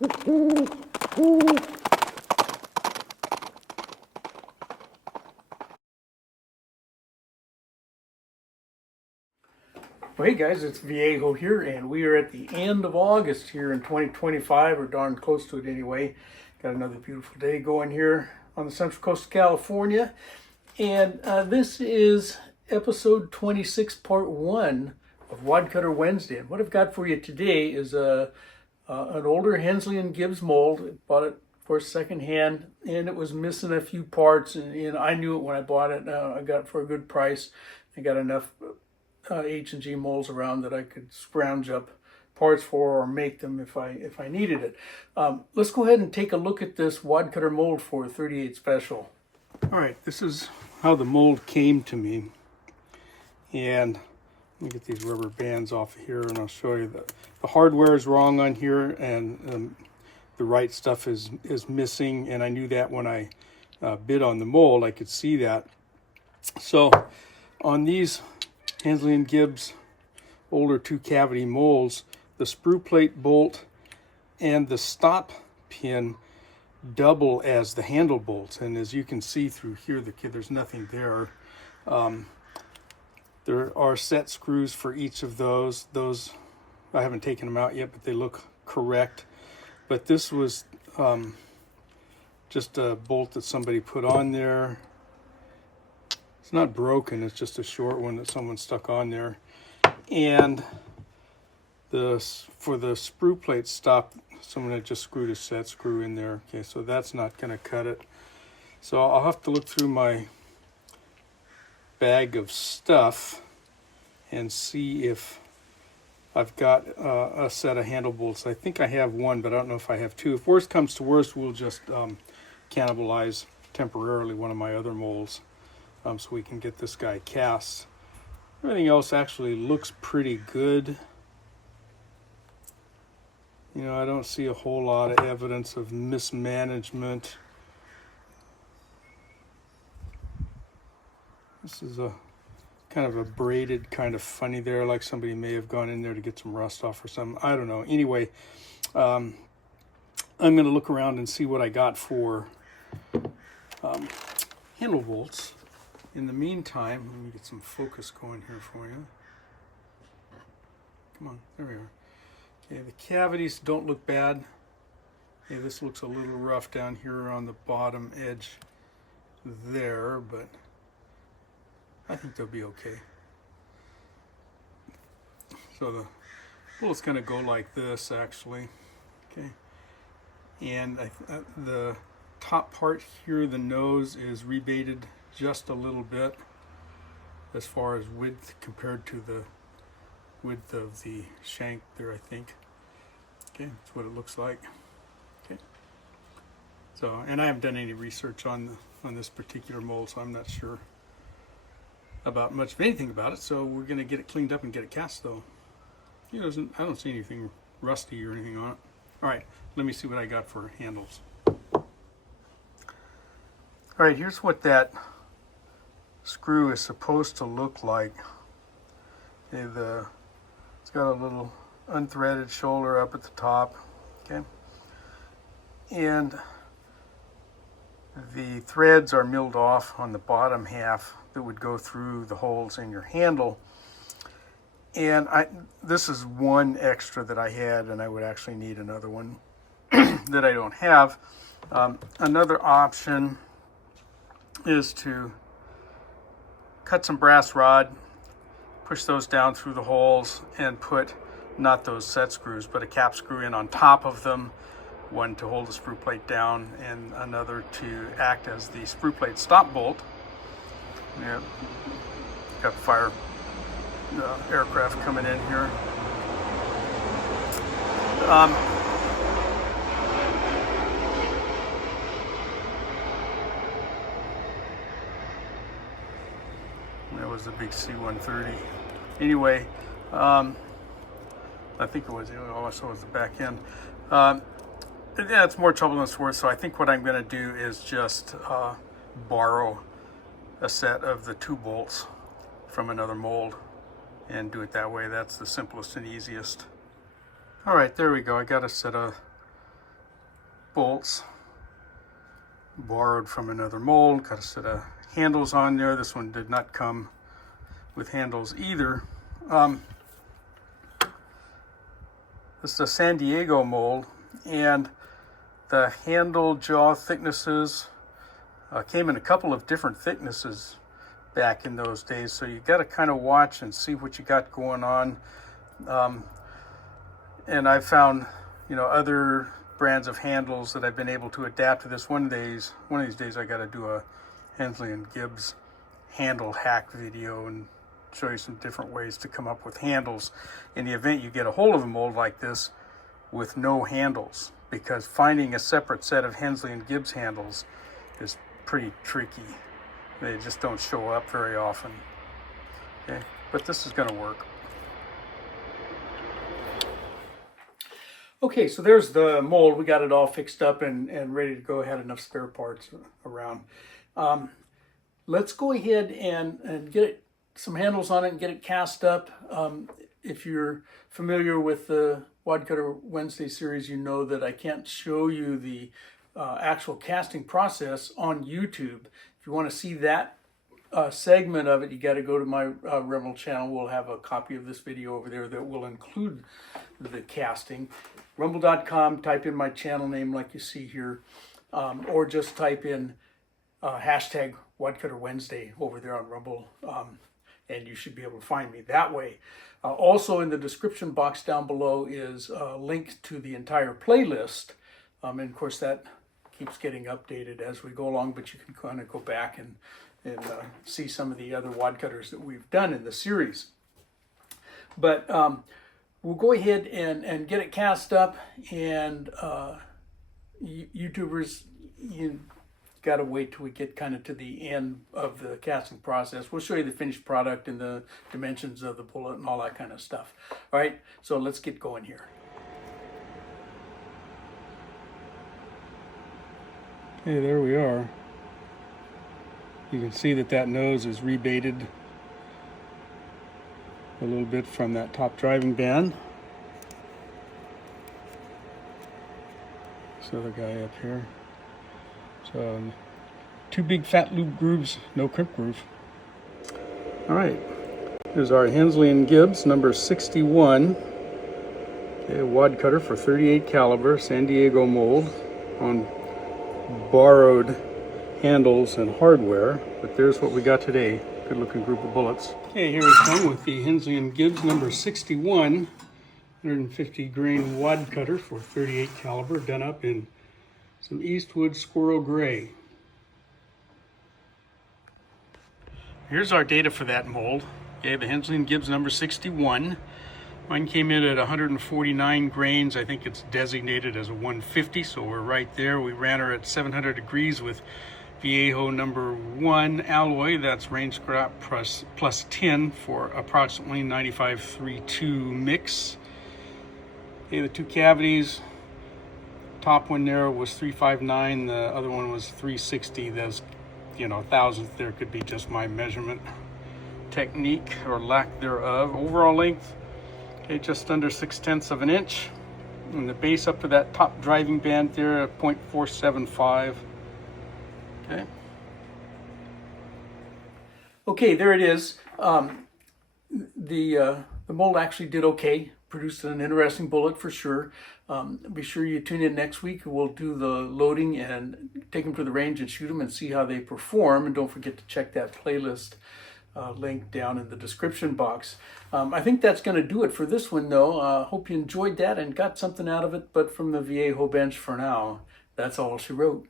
Well, hey guys, it's Viego here, and we are at the end of August here in 2025, or darn close to it anyway. Got another beautiful day going here on the Central Coast of California, and this is episode 26, part 1 of Wadcutter Wednesday. And what I've got for you today is an older Hensley Gibbs mold. Bought it for secondhand, and it was missing a few parts, and I knew it when I bought it. I got it for a good price. I got enough H&G molds around that I could scrounge up parts for or make them if I needed it. Let's go ahead and take a look at this wadcutter mold for 38 special. All right, this is how the mold came to me, and let me get these rubber bands off of here and I'll show you that the hardware is wrong on here, and the right stuff is missing, and I knew that when I bid on the mold. I could see that. So on these Hensley & Gibbs older 2-cavity molds, the sprue plate bolt and the stop pin double as the handle bolts, and as you can see through here, there's nothing there. There are set screws for each of those. I haven't taken them out yet, but they look correct. But this was just a bolt that somebody put on there. It's not broken, it's just a short one that someone stuck on there. And for the sprue plate stop, someone had just screwed a set screw in there. Okay, so that's not going to cut it. So I'll have to look through my bag of stuff and see if I've got a set of handle bolts. I think I have one, but I don't know if I have two. If worst comes to worst, we'll just cannibalize temporarily one of my other molds. So we can get this guy cast. Everything else actually looks pretty good. You know, I don't see a whole lot of evidence of mismanagement. This is a kind of a braided, kind of funny there, like somebody may have gone in there to get some rust off or something. I don't know. Anyway, I'm going to look around and see what I got for handle bolts. In the meantime, let me get some focus going here for you. Come on, there we are. Okay, the cavities don't look bad. Okay, this looks a little rough down here on the bottom edge there, but I think they'll be okay. So the bullet's going to go like this, actually. Okay, and the top part here, the nose, is rebated just a little bit as far as width compared to the width of the shank there, I think. Okay, that's what it looks like. Okay, so, and I haven't done any research on this particular mold, so I'm not sure about much of anything about it. So we're going to get it cleaned up and get it cast, though. I don't see anything rusty or anything on it. All right, let me see what I got for handles. All right, here's what that screw is supposed to look like. Okay, it's got a little unthreaded shoulder up at the top. Okay, and the threads are milled off on the bottom half that would go through the holes in your handle. And this is one extra that I had, and I would actually need another one that I don't have. Another option is to cut some brass rod, push those down through the holes, and put not those set screws, but a cap screw in on top of them, one to hold the sprue plate down and another to act as the sprue plate stop bolt. Yeah, got fire aircraft coming in here. That was the big C-130. Anyway, I think it was, also was the back end. Yeah, it's more trouble than it's worth, so I think what I'm going to do is just borrow a set of the 2 bolts from another mold and do it that way. That's the simplest and easiest. All right, there we go. I got a set of bolts, borrowed from another mold. Got a set of handles on there. This one did not come with handles either. This is a San Diego mold, and the handle jaw thicknesses came in a couple of different thicknesses back in those days, so you got to kind of watch and see what you got going on. And I've found, you know, other brands of handles that I've been able to adapt to this. One of these days I got to do a Hensley and Gibbs handle hack video and show you some different ways to come up with handles in the event you get a hold of a mold like this with no handles, because finding a separate set of Hensley and Gibbs handles is pretty tricky. They just don't show up very often. Okay, but this is going to work. Okay, so there's the mold. We got it all fixed up and ready to go. Had enough spare parts around. Let's go ahead and get some handles on it and get it cast up. If you're familiar with the Wadcutter Wednesday series, you know that I can't show you the actual casting process on YouTube. If you want to see that segment of it, you got to go to my Rebel channel. We'll have a copy of this video over there that will include the casting. Rumble.com, type in my channel name like you see here, or just type in hashtag Wadcutter Wednesday over there on Rumble, and you should be able to find me that way. Also in the description box down below is a link to the entire playlist, and of course that keeps getting updated as we go along, but you can kind of go back and see some of the other wadcutters that we've done in the series. But we'll go ahead and get it cast up, and YouTubers, you got to wait till we get kind of to the end of the casting process. We'll show you the finished product and the dimensions of the bullet and all that kind of stuff. All right, so let's get going here. Okay, there we are. You can see that nose is rebated a little bit from that top driving band. This other guy up here. So 2 big fat loop grooves, no crimp groove. All right, here's our Hensley and Gibbs number 61. Okay, wad cutter for 38 caliber, San Diego mold on borrowed handles and hardware, but there's what we got today. Good looking group of bullets. Okay, here is one with the Hensley and Gibbs number 61, 150 grain wad cutter for 38 caliber, done up in some Eastwood Squirrel Gray. Here's our data for that mold. Okay, the Hensley and Gibbs number 61. Mine came in at 149 grains. I think it's designated as a 150, so we're right there. We ran her at 700 degrees with Viejo number 1 alloy. That's range scrap plus 10 for approximately 95.32 mix. Okay, the 2 cavities. Top one there was 359. The other one was 360. Those, you know, thousandth there could be just my measurement technique or lack thereof. Overall length, okay, just under 6/10 of an inch. And the base up to that top driving band there at 0.475. Okay. Okay, there it is. The mold actually did okay. Produced an interesting bullet for sure. Be sure you tune in next week. We'll do the loading and take them to the range and shoot them and see how they perform. And don't forget to check that playlist link down in the description box. I think that's going to do it for this one, though. Hope you enjoyed that and got something out of it. But from the Viejo bench for now, that's all she wrote.